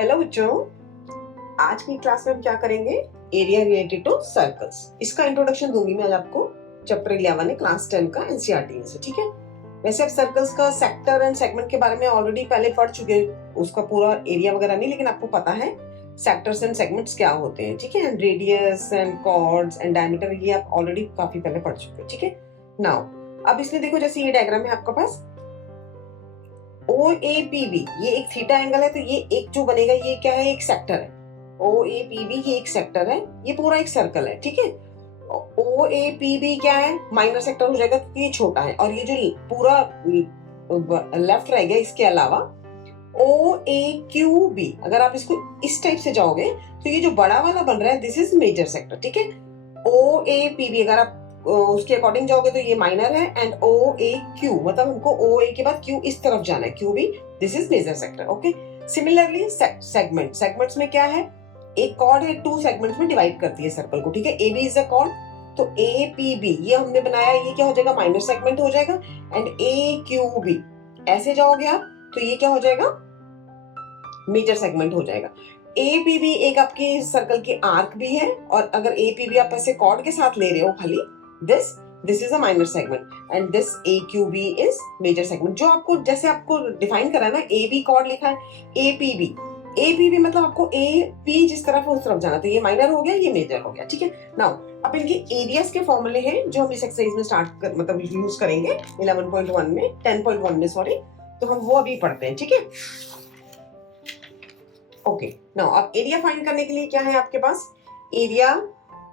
Hello बच्चों, आज की क्लास में हम क्या करेंगे? Area related to circles. इसका इंट्रोडक्शन दूंगी मैं आज आपको। चैप्टर 11 है क्लास 10 का एनसीईआरटी में से, ठीक है। वैसे आप सर्कल्स का सेक्टर एंड सेगमेंट के बारे में ऑलरेडी पहले पढ़ चुके हैं, उसका पूरा एरिया वगैरह नहीं, लेकिन आपको पता है सेक्टर्स एंड सेगमेंट्स क्या होते हैं, ठीक है। And radius and chords and diameter ये आप ऑलरेडी काफी पहले पढ़ चुके हैं, ठीक है। नाउ अब इसमें देखो, जैसे ये डायग्राम है आपके पास ओ ए पी बी, ये एक थीटा एंगल है, तो ये एक जो बनेगा ये क्या है? एक सेक्टर है। ओ ए पी बी ये एक सेक्टर है, ये पूरा एक सर्कल है, ठीक है। ओ ए पी बी क्या है? माइनर सेक्टर हो जाएगा क्योंकि ये छोटा है, और ये जो पूरा लेफ्ट रह गया इसके अलावा ओ ए क्यू बी, अगर आप इसको इस टाइप से जाओगे तो ये जो बड़ा वाला बन रहा है दिस इज मेजर सेक्टर, ठीक है। ओ ए पी बी अगर आप उसके अकॉर्डिंग जाओगे तो ये माइनर है, एंड ओ ए क्यू मतलब हमको ओ ए के बाद क्यू इस तरफ जाना है, Q B this is major sector, okay. Similarly segments में क्या है? एक कॉर्ड है, टू सेगमेंट्स में डिवाइड करती है सर्कल को, ठीक है। A B is a chord, तो ए पी बी ये हमने बनाया, ये क्या हो जाएगा? माइनर सेगमेंट हो जाएगा। एंड ए क्यू बी ऐसे जाओगे आप तो ये क्या हो जाएगा? मेजर सेगमेंट हो जाएगा। ए पी बी एक आपके सर्कल की आर्क भी है, और अगर ए पी बी आप ऐसे कॉर्ड के साथ ले रहे हो खाली, this is a minor segment and this A Q B is major segment. जो आपको जैसे आपको डिफाइन करा ना, ए बी कॉर्ड लिखा है, ए पी बी मतलब आपको ए पी जिस तरफ है उस तरफ जाना, तो ये माइनर हो गया, ये मेजर हो गया, ठीक है। नाउ अब इनके एरियाज के फॉर्मूले हैं जो हम इस एक्सरसाइज में मतलब यूज करेंगे 11.1 में, 10.1 में सॉरी, तो हम वो अभी पढ़ते हैं, ठीक है। ओके, नाउ अब एरिया फाइंड करने के लिए क्या है आपके पास? Area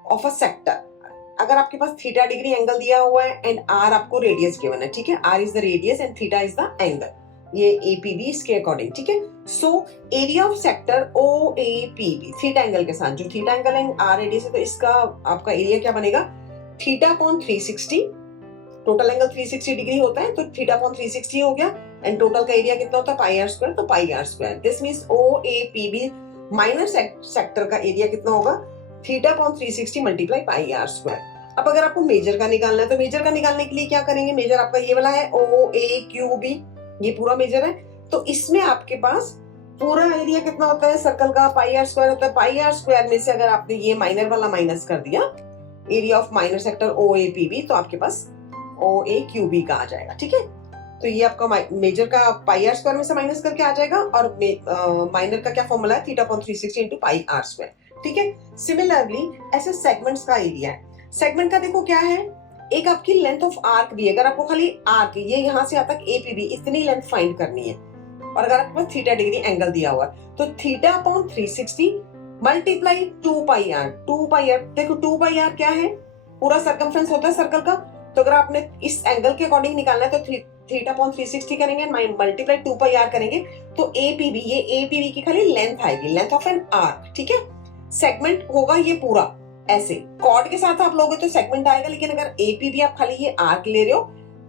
of a sector. अगर आपके पास थीटा डिग्री एंगल दिया हुआ है एंड आर आपको रेडियस गिवन है, ठीक है। R is the radius and theta is the angle, ये एपीबी इसके अकॉर्डिंग, ठीक है। So area of sector O A P B theta angle के साथ, जो थीटा एंगल है आर रेडियस है, तो इसका आपका एरिया क्या बनेगा? Theta upon 360, total angle 360 degree होता है, तो थीटा अपॉन 360 हो गया, एंड टोटल का एरिया कितना होता है? पाई आर स्क्वायर, तो pi are square. This means O A P B minor sector का एरिया कितना होगा? Theta upon 360 multiply pi are square. अब अगर आपको मेजर का निकालना है, तो मेजर का निकालने के लिए क्या करेंगे? मेजर आपका ये वाला है ओ ए क्यू बी, ये पूरा मेजर है, तो इसमें आपके पास पूरा एरिया कितना होता है सर्कल का? पाई आर स्क्वायर होता है। पाई आर स्क्वायर में से अगर आपने ये माइनर वाला माइनस कर दिया, area of minor sector O A P B, तो आपके पास ओ ए क्यू बी का आ जाएगा, ठीक है। तो ये आपका मेजर का पाई आर स्क्वायर में से माइनस करके आ जाएगा, और माइनर का क्या फॉर्मूला है? Theta upon 360 into pi are square, ठीक है। सिमिलरली ऐसे सेगमेंट्स का एरिया है। सेगमेंट का देखो क्या है, एक आपकी लेंथ ऑफ आर्क भी है। अगर आपको खाली आर्क ये यहाँ से यहाँ तक एपीबी इतनी लेंथ फाइंड करनी है, और अगर आपके पास थीटा डिग्री एंगल दिया हुआ है, तो theta upon 360 multiply 2 pi r. 2 pi r देखो, 2 पाई आर क्या है? पूरा सर्कमफ्रेंस होता है सर्कल का, तो अगर आपने इस एंगल के अकॉर्डिंग निकालना है तो थीटा अपॉन 360 करेंगे, मल्टीप्लाई 2 पाई आर करेंगे, तो एपीबी, ये एपीबी की खाली लेंथ आएगी, लेंथ ऑफ एन आर्क, ठीक है। सेगमेंट होगा ये पूरा ऐसे, कॉर्ड के साथ आप लोगे तो सेगमेंट आएगा, लेकिन अगर एपीबी आप खाली ये आर्क ले रहे हो,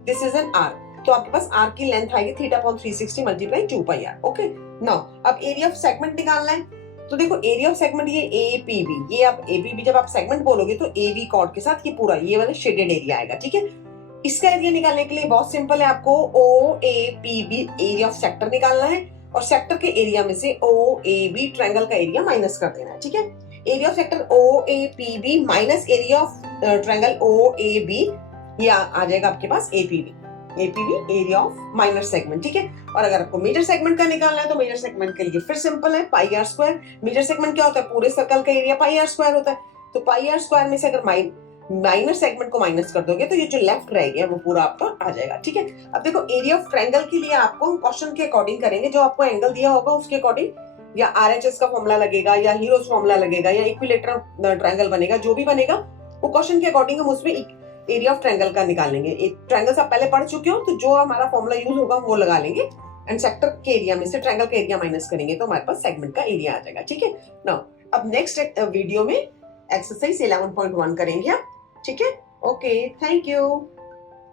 दिस इज एन आर्क, तो आपके पास आर्क की लेंथ आएगी theta upon 360 multiply 2 pi r, okay. Now अब एरिया ऑफ सेगमेंट निकालना है, तो देखो एरिया ऑफ सेगमेंट ये एपीबी, ये आप एपीबी जब आप सेगमेंट बोलोगे तो एबी कॉर्ड के साथ ये पूरा ये वाला शेडेड एरिया आएगा, ठीक है। इसका एरिया निकालने के लिए बहुत सिंपल है, आपको O A P B area of sector निकालना है, और सेक्टर के एरिया में से ओ ए बी ट्रायंगल का एरिया माइनस कर देना है, ठीक है। Area of sector O A P B minus area of triangle O A B, ये आ जाएगा आपके पास APB area of minor segment, ठीक है। और अगर आपको मेजर सेगमेंट का निकालना है, तो मेजर सेगमेंट के लिए फिर सिंपल है, पाई आर स्क्वायर। मेजर सेगमेंट क्या होता है? पूरे सर्कल का एरिया पाई आर स्क्वायर होता है, तो पाई आर स्क्वायर में से अगर माइनर सेगमेंट को माइनस कर दोगे तो ये जो लेफ्ट रह गया वो पूरा आपका आ जाएगा, ठीक है। अब देखो एरिया ऑफ ट्रायंगल के लिए आपको क्वेश्चन के अकॉर्डिंग करेंगे, जो आपको एंगल दिया होगा उसके अकॉर्डिंग, या आरएचएस का फॉर्मूला लगेगा, या हीरोज फॉर्मूला लगेगा, या इक्विलेटरल ट्रायंगल बनेगा, जो भी बनेगा वो क्वेश्चन के अकॉर्डिंग हम उसमें एरिया ऑफ ट्रायंगल का निकालेंगे। एक ट्रायंगल आप पहले पढ़ चुके हो, तो जो हमारा फॉर्मूला यूज होगा वो लगा लेंगे, एंड सेक्टर के एरिया में से ट्रायंगल का एरिया माइनस करेंगे, तो हमारे पास सेगमेंट का एरिया आ जाएगा, ठीक है। नाउ अब नेक्स्ट वीडियो में एक्सरसाइज 11.1 करेंगे आप, ठीक है। Okay, thank you.